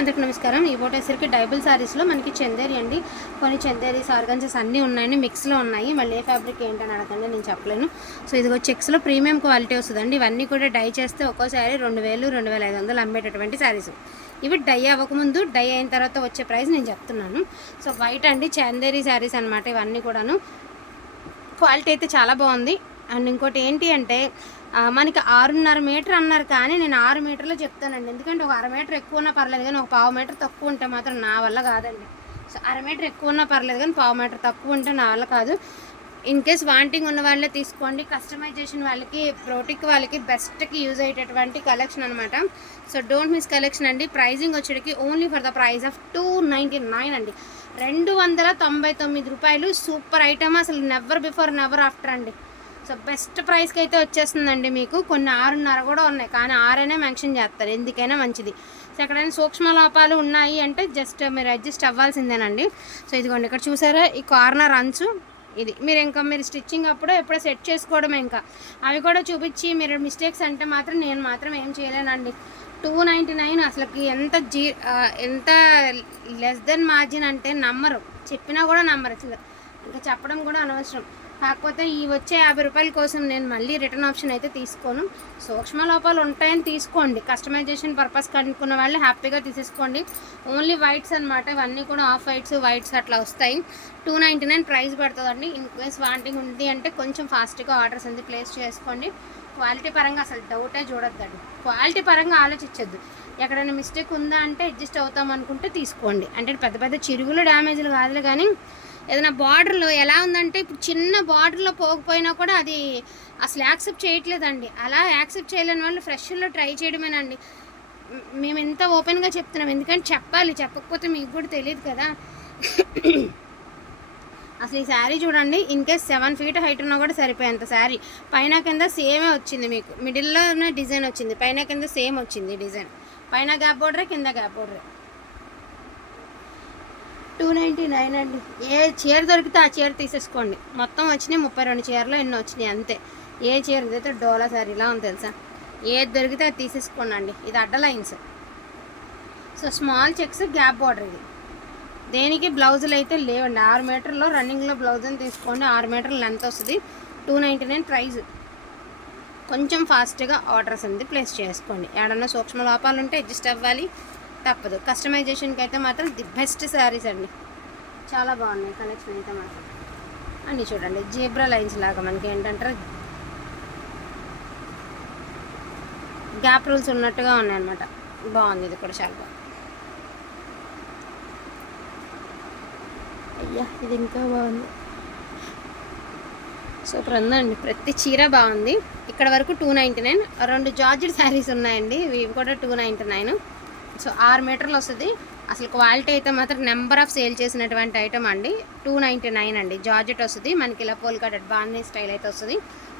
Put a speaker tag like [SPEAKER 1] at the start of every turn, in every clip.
[SPEAKER 1] అందరికి నమస్కారం. ఈ ఫోటో వచ్చేసరికి డైబుల్ సారీస్లో మనకి చందేరి అండి. కొన్ని చందేరి ఆర్గన్సెస్ అన్నీ ఉన్నాయండి మిక్స్లో ఉన్నాయి. మళ్ళీ ఏ ఫ్యాబ్రిక్ ఏంటని అడగండి నేను చెప్పలేను. సో ఇదిగో చెక్స్లో ప్రీమియం క్వాలిటీ వస్తుందండి. ఇవన్నీ కూడా డై చేస్తే ఒక్కో శారీ రెండు వేలు రెండు వేల ఐదు వందలు అమ్మేటటువంటి శారీస్ ఇవి డై అవ్వకముందు డై అయిన తర్వాత వచ్చే ప్రైస్ నేను చెప్తున్నాను. సో వైట్ అండి చందేరి శారీస్ అనమాట ఇవన్నీ కూడాను. క్వాలిటీ అయితే చాలా బాగుంది. అండ్ ఇంకోటి ఏంటి అంటే మనకి ఆరున్నర మీటర్ అన్నారు కానీ నేను ఆరు మీటర్లు చెప్తానండి. ఎందుకంటే ఒక అర మీటర్ ఎక్కువ ఉన్నా పర్లేదు కానీ ఒక పావు మీటర్ తక్కువ ఉంటే మాత్రం నా వల్ల కాదండి. సో అర మీటర్ ఎక్కువ ఉన్నా పర్లేదు కానీ పావు మీటర్ తక్కువ ఉంటే నా వల్ల కాదు. ఇన్ కేస్ వాంటింగ్ ఉన్న వాళ్ళే తీసుకోండి. కస్టమైజేషన్ వాళ్ళకి ప్రోటిక్ వాళ్ళకి బెస్ట్కి యూజ్ అయ్యేటటువంటి కలెక్షన్ అనమాట సో డోంట్ మిస్ కలెక్షన్ అండి. Pricing వచ్చేటికి only for the price of two ninety nine అండి. రెండు వందల తొంభై తొమ్మిది రూపాయలు. సూపర్ ఐటమ్ అసలు నెవర్ బిఫోర్ నెవర్ ఆఫ్టర్ అండి. సో బెస్ట్ ప్రైస్కి అయితే వచ్చేస్తుందండి మీకు. కొన్ని ఆరున్నర కూడా ఉన్నాయి. కానీ ఆరైనా మెన్షన్ చేస్తారు. ఎందుకైనా మంచిది. సో ఎక్కడైనా సూక్ష్మ లోపాలు ఉన్నాయి అంటే జస్ట్ మీరు అడ్జస్ట్ అవ్వాల్సిందేనండి. సో ఇదిగోండి ఇక్కడ చూసారా? ఈ కార్నర్ అంచు ఇది. మీరు ఇంకా మీరు స్టిచ్చింగ్ అప్పుడు ఎప్పుడో సెట్ చేసుకోవడం ఇంకా. అవి కూడా చూపించి మీరు మిస్టేక్స్ అంటే మాత్రం నేను మాత్రం ఏం చేయలేనండి. టూ నైంటీ నైన్ అసలుకి ఎంత జీ ఎంత లెస్ దెన్ మార్జిన్ అంటే నమ్మరు. చెప్పినా కూడా నమ్మరు. అసలు ఇంకా చెప్పడం కూడా అనవసరం. కాకపోతే ఈ వచ్చే యాభై రూపాయల కోసం నేను మళ్ళీ రిటర్న్ ఆప్షన్ అయితే తీసుకోను. సూక్ష్మ లోపాలు ఉంటాయని తీసుకోండి. కస్టమైజేషన్ పర్పస్ కనుక్కున్న వాళ్ళు హ్యాపీగా తీసేసుకోండి. ఓన్లీ వైట్స్ అనమాట ఇవన్నీ కూడా ఆఫ్ వైట్స్ వైట్స్ అట్లా వస్తాయి. టూ నైంటీ నైన్ ప్రైస్ పడుతుందండి. ఇన్ కేస్ వాంటింగ్ ఉంది అంటే కొంచెం ఫాస్ట్గా ఆర్డర్స్ అనేది ప్లేస్ చేసుకోండి. క్వాలిటీ పరంగా అసలు డౌటే చూడొద్దండి. క్వాలిటీ పరంగా ఆలోచించద్దు. ఎక్కడైనా మిస్టేక్ ఉందా అంటే అడ్జస్ట్ అవుతాం అనుకుంటే తీసుకోండి. అంటే పెద్ద పెద్ద చిరుగులు డ్యామేజ్లు కాదులే కానీ ఏదైనా బార్డర్లో ఎలా ఉందంటే ఇప్పుడు చిన్న బార్డర్లో పోకపోయినా కూడా అది అసలు యాక్సెప్ట్ చేయట్లేదండి. అలా యాక్సెప్ట్ చేయలేని వాళ్ళు ఫ్రెష్లో ట్రై చేయడమేనండి. మేము ఎంత ఓపెన్గా చెప్తున్నాం ఎందుకంటే చెప్పాలి చెప్పకపోతే మీకు కూడా తెలియదు కదా. అసలు ఈ శారీ చూడండి in case seven feet height ఉన్నా కూడా సరిపోయేంత శారీ. పైన కింద సేమే వచ్చింది మీకు. మిడిల్లో ఉన్న డిజైన్ వచ్చింది. పైన కింద సేమ్ వచ్చింది డిజైన్. పైన గ్యాప్ బోర్డరే కింద గ్యాప్ బోర్డరే. టూ నైంటీ నైన్ అండి. ఏ చీర దొరికితే ఆ చీర తీసేసుకోండి. మొత్తం వచ్చినాయి ముప్పై రెండు చీరలు ఎన్నో వచ్చినాయి అంతే. ఏ చీర అయితే డోలా సారీ ఇలా ఉంది తెలుసా? ఏది దొరికితే అది తీసేసుకోండి అండి. ఇది అడ్డ lines. So small checks gap border ఇది. దేనికి బ్లౌజులు అయితే లేవండి. ఆరు మీటర్లో రన్నింగ్లో బ్లౌజ్ అని తీసుకోండి. ఆరు మీటర్ల లెంత్ వస్తుంది. Two ninety nine price. కొంచెం ఫాస్ట్గా ఆర్డర్స్ అనేది ప్లేస్ చేసుకోండి. ఏడన్నా సూక్ష్మ లోపాలు ఉంటే అడ్జస్ట్ అవ్వాలి. తప్పదు. కస్టమైజేషన్కి అయితే మాత్రం ది బెస్ట్ శారీస్ అండి. చాలా బాగున్నాయి కలెక్షన్ అయితే మాత్రం. అన్నీ చూడండి జీబ్రా లైన్స్ లాగా మనకి ఏంటంటారు? గ్యాప్ రూల్స్ ఉన్నట్టుగా ఉన్నాయన్నమాట. బాగుంది ఇది కూడా చాలా బాగుంది. అయ్యా ఇది ఇంకా బాగుంది. సూపర్ ఉందండి. ప్రతి చీర బాగుంది. ఇక్కడ వరకు టూ నైంటీ నైన్. రెండు జార్జెడ్ శారీస్ ఉన్నాయండి. ఇవి కూడా టూ నైంటీ నైన్. సో ఆరు మీటర్లు వస్తుంది. అసలు క్వాలిటీ అయితే మాత్రం నెంబర్ ఆఫ్ సేల్ చేసినటువంటి ఐటమ్ అండి. టూ నైంటీ నైన్ అండి. జార్జెట్ వస్తుంది. మనకి ఇలా పోల్కటెడ్ బాగుంది స్టైల్ అయితే వస్తుంది.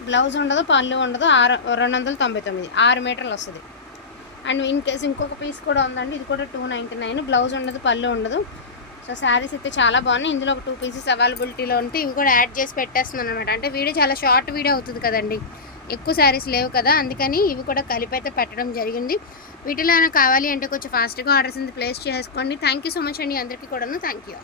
[SPEAKER 1] బ్లౌజ్ ఉండదు పళ్ళు ఉండదు ఆరు రెండు వందల తొంభై తొమ్మిది. ఆరు మీటర్లు వస్తుంది. అండ్ ఇన్ కేస్ ఇంకొక పీస్ కూడా ఉందండి. ఇది కూడా టూ నైంటీ నైన్. బ్లౌజ్ ఉండదు పళ్ళు ఉండదు. సో శారీస్ అయితే చాలా బాగున్నాయి. ఇందులో ఒక టూ పీసెస్ అవైలబిలిటీలో ఉంటే ఇవి కూడా యాడ్ చేసి పెట్టేస్తున్నాను అనమాట అంటే వీడియో చాలా షార్ట్ వీడియో అవుతుంది కదండి. ఎక్కువ శారీస్ లేవు కదా అందుకని ఇవి కూడా కలిపి అయితే పెట్టడం జరిగింది. వీటిలో కావాలి అంటే కొంచెం ఫాస్ట్గా ఆర్డర్స్ ప్లేస్ చేసుకోండి థ్యాంక్ యూ సో మచ్ అండి అందరికీ కూడాను. Thank you